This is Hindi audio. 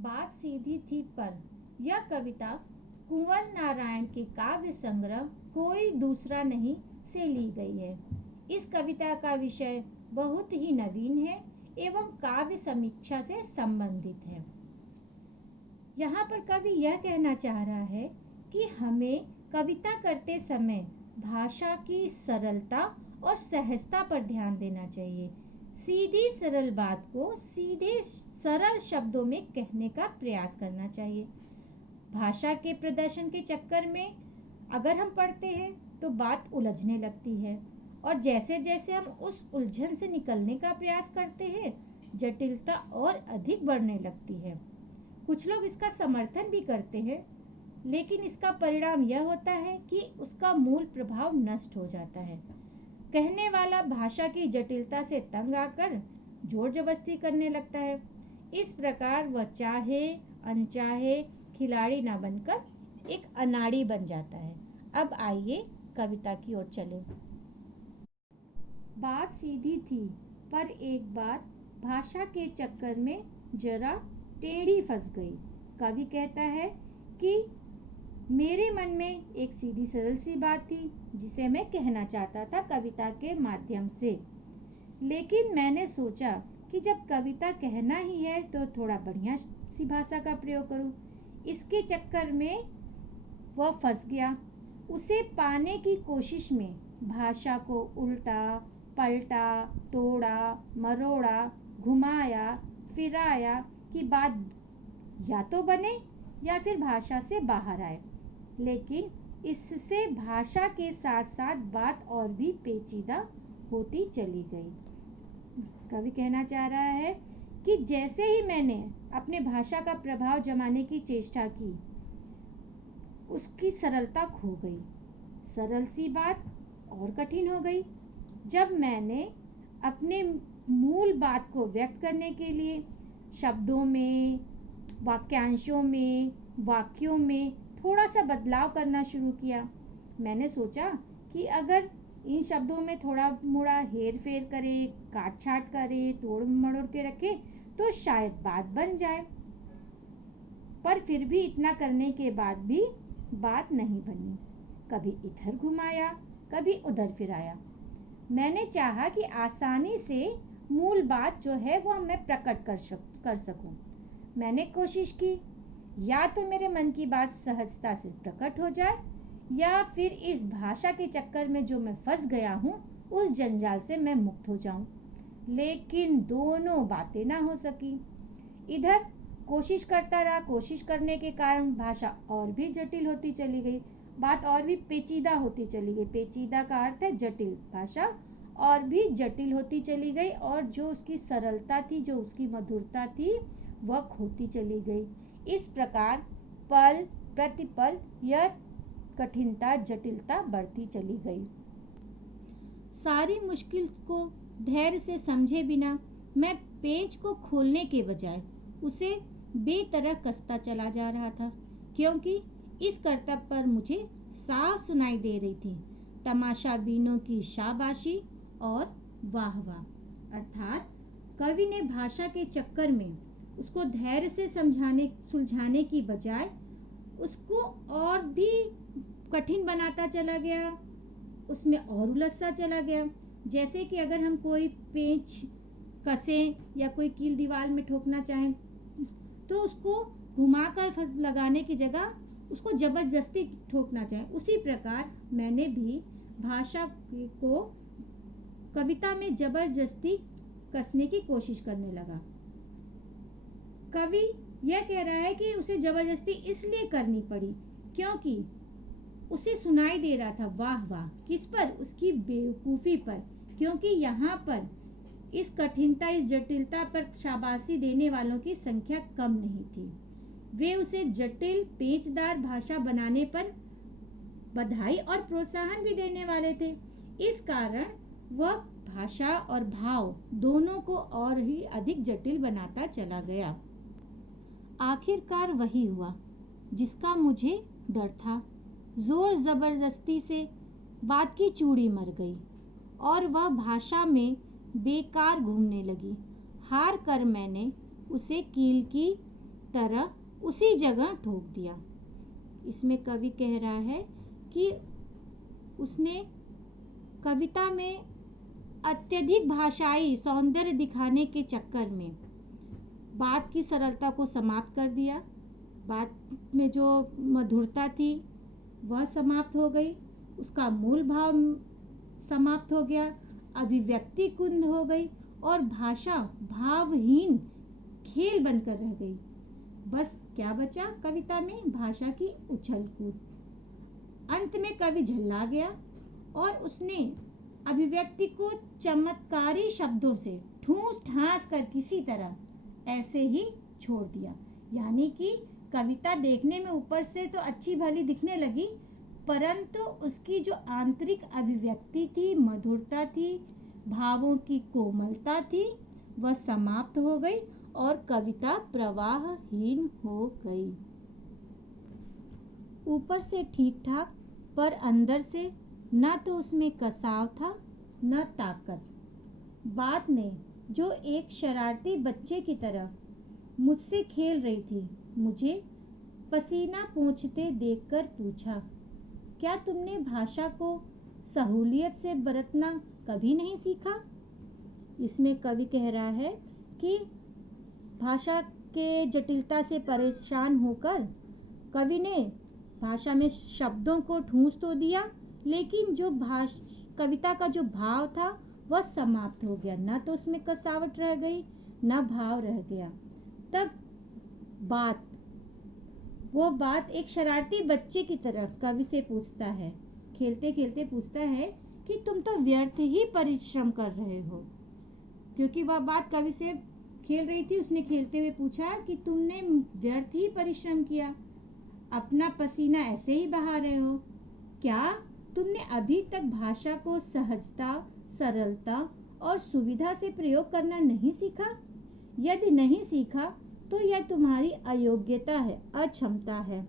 बात सीधी थी पर यह कविता कुंवर नारायण के काव्य संग्रह कोई दूसरा नहीं से ली गई है। इस कविता का विषय बहुत ही नवीन है एवं काव्य समीक्षा से संबंधित है। यहाँ पर कवि यह कहना चाह रहा है कि हमें कविता करते समय भाषा की सरलता और सहजता पर ध्यान देना चाहिए। सीधी सरल बात को सीधे सरल शब्दों में कहने का प्रयास करना चाहिए। भाषा के प्रदर्शन के चक्कर में अगर हम पढ़ते हैं तो बात उलझने लगती है और जैसे जैसे हम उस उलझन से निकलने का प्रयास करते हैं जटिलता और अधिक बढ़ने लगती है। कुछ लोग इसका समर्थन भी करते हैं, लेकिन इसका परिणाम यह होता है कि उसका मूल प्रभाव नष्ट हो जाता है। कहने वाला भाषा की जटिलता से तंग आकर जोर जबरदस्ती करने लगता है। इस प्रकार वह चाहे अनचाहे खिलाड़ी न बनकर एक अनाड़ी बन जाता है। अब आइए कविता की ओर चलें। बात सीधी थी पर एक बार भाषा के चक्कर में जरा टेढ़ी फंस गई। कवि कहता है कि मेरे मन में एक सीधी सरल सी बात थी जिसे मैं कहना चाहता था कविता के माध्यम से, लेकिन मैंने सोचा कि जब कविता कहना ही है तो थोड़ा बढ़िया सी भाषा का प्रयोग करूं। इसके चक्कर में वह फंस गया। उसे पाने की कोशिश में भाषा को उल्टा पलटा, तोड़ा मरोड़ा, घुमाया फिराया कि बात या तो बने या फिर भाषा से बाहर आए, लेकिन इससे भाषा के साथ साथ बात और भी पेचीदा होती चली गई। कवि कहना चाह रहा है कि जैसे ही मैंने अपने भाषा का प्रभाव जमाने की चेष्टा की उसकी सरलता खो गई। सरल सी बात और कठिन हो गई। जब मैंने अपने मूल बात को व्यक्त करने के लिए शब्दों में, वाक्यांशों में, वाक्यों में थोड़ा सा बदलाव करना शुरू किया, मैंने सोचा कि अगर इन शब्दों में थोड़ा मोड़ा हेर फेर करें, काट छाट करें, तोड़ मड़ोड़ के रखें तो शायद बात बन जाए। पर फिर भी इतना करने के बाद भी बात नहीं बनी। कभी इधर घुमाया, कभी उधर फिराया। मैंने चाहा कि आसानी से मूल बात जो है वो मैं प्रकट कर सकूं। मैंने कोशिश की या तो मेरे मन की बात सहजता से प्रकट हो जाए या फिर इस भाषा के चक्कर में जो मैं फंस गया हूँ उस जंजाल से मैं मुक्त हो जाऊं, लेकिन दोनों बातें ना हो सकी। इधर कोशिश करता रहा, कोशिश करने के कारण भाषा और भी जटिल होती चली गई, बात और भी पेचीदा होती चली गई। पेचीदा का अर्थ है जटिल। भाषा और भी जटिल होती चली गई और जो उसकी सरलता थी, जो उसकी मधुरता थी, वह खोती चली गई। इस प्रकार पल प्रतिपल यह कठिनता, जटिलता बढ़ती चली गई। सारी मुश्किल को धैर्य से समझे बिना मैं पेंच को खोलने के बजाय उसे बेतरह कसता चला जा रहा था, क्योंकि इस करतब पर मुझे साफ सुनाई दे रही थी तमाशाबीनों की शाबाशी और वाह वाह। अर्थात कवि ने भाषा के चक्कर में उसको धैर्य से सुलझाने की बजाय उसको और भी कठिन बनाता चला गया, उसमें और उलझता चला गया। जैसे कि अगर हम कोई पेंच कसें या कोई कील दीवार में ठोकना चाहें तो उसको घुमाकर लगाने की जगह उसको जबरदस्ती ठोकना चाहें, उसी प्रकार मैंने भी भाषा को कविता में जबरदस्ती कसने की कोशिश करने लगा। कवि यह कह रहा है कि उसे जबरदस्ती इसलिए करनी पड़ी क्योंकि उसे सुनाई दे रहा था वाह वाह। किस पर? उसकी बेवकूफ़ी पर, क्योंकि यहाँ पर इस कठिनता, इस जटिलता पर शाबाशी देने वालों की संख्या कम नहीं थी। वे उसे जटिल पेचदार भाषा बनाने पर बधाई और प्रोत्साहन भी देने वाले थे। इस कारण वह भाषा और भाव दोनों को और ही अधिक जटिल बनाता चला गया। आखिरकार वही हुआ जिसका मुझे डर था। जोर जबरदस्ती से बात की चूड़ी मर गई और वह भाषा में बेकार घूमने लगी। हार कर मैंने उसे कील की तरह उसी जगह ठोक दिया। इसमें कवि कह रहा है कि उसने कविता में अत्यधिक भाषाई सौंदर्य दिखाने के चक्कर में बात की सरलता को समाप्त कर दिया। बात में जो मधुरता थी वह समाप्त हो गई, उसका मूल भाव समाप्त हो गया, अभिव्यक्ति कुंद हो गई और भाषा भावहीन खेल बनकर रह गई। बस क्या बचा कविता में? भाषा की उछल कूद। अंत में कवि झल्ला गया और उसने अभिव्यक्ति को चमत्कारी शब्दों से ठूस ठास कर किसी तरह ऐसे ही छोड़ दिया। यानी कि कविता देखने में ऊपर से तो अच्छी भली दिखने लगी, परंतु उसकी जो आंतरिक अभिव्यक्ति थी, मधुरता थी, भावों की कोमलता थी, वह समाप्त हो गई और कविता प्रवाहहीन हो गई। ऊपर से ठीक ठाक, पर अंदर से न तो उसमें कसाव था न ताकत। बाद में जो एक शरारती बच्चे की तरह मुझसे खेल रही थी, मुझे पसीना पोंछते देखकर पूछा, क्या तुमने भाषा को सहूलियत से बरतना कभी नहीं सीखा? इसमें कवि कह रहा है कि भाषा के जटिलता से परेशान होकर कवि ने भाषा में शब्दों को ठूंस तो दिया, लेकिन जो कविता का जो भाव था वह समाप्त हो गया। ना तो उसमें कसावट रह गई, ना भाव रह गया। तब वो बात एक शरारती बच्चे की तरह कवि से पूछता है, खेलते खेलते पूछता है कि तुम तो व्यर्थ ही परिश्रम कर रहे हो। क्योंकि वह बात कवि से खेल रही थी, उसने खेलते हुए पूछा कि तुमने व्यर्थ ही परिश्रम किया, अपना पसीना ऐसे ही बहा रहे हो। क्या तुमने अभी तक भाषा को सहजता, सरलता और सुविधा से प्रयोग करना नहीं सीखा? यदि नहीं सीखा तो यह तुम्हारी अयोग्यता है, अक्षमता है।